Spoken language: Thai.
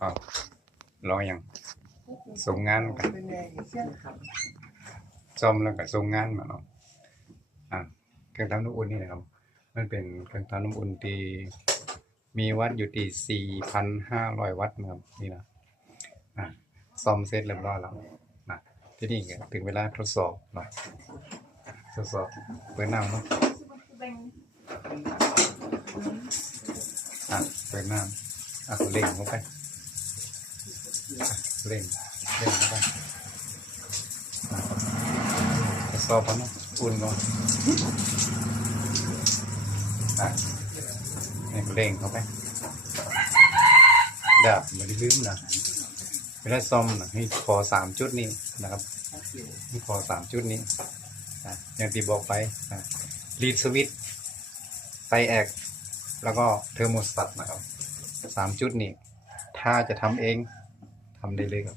อ๋อรออย่างส่งงานกันซ่อมแล้วก็ส่งงานมาเนาะอะเครื่องทำน้ำอุ่นนี่นะครับ มันเป็นเครื่องทำน้ำอุ่นที่มีวัดอยู่ที่4,500วัตต์นะครับนี่นะอะซ่อมเสร็จเรียบร้อยแล้วนะที่นี่ถึงเวลาทดสอบหน่อยทดสอบเปิดน้ำเนาะอะเปิดน้ำอะเร่งเข้าไป เร่งเร่งไปทดสอบก่อนเนาะอุ่นก่อนอะนี่เร่งเข้าไปดับไม่ได้ลืมนะเวลาซ่อมนะให้พอสามจุดนี้นะครับให้พอสามจุดนี้อะอย่างที่บอกไปรีดสวิตไฟแอกแล้วก็เทอร์โมสตัตนะครับสามจุดนี้ ถ้าจะทำเอง हमने लेगा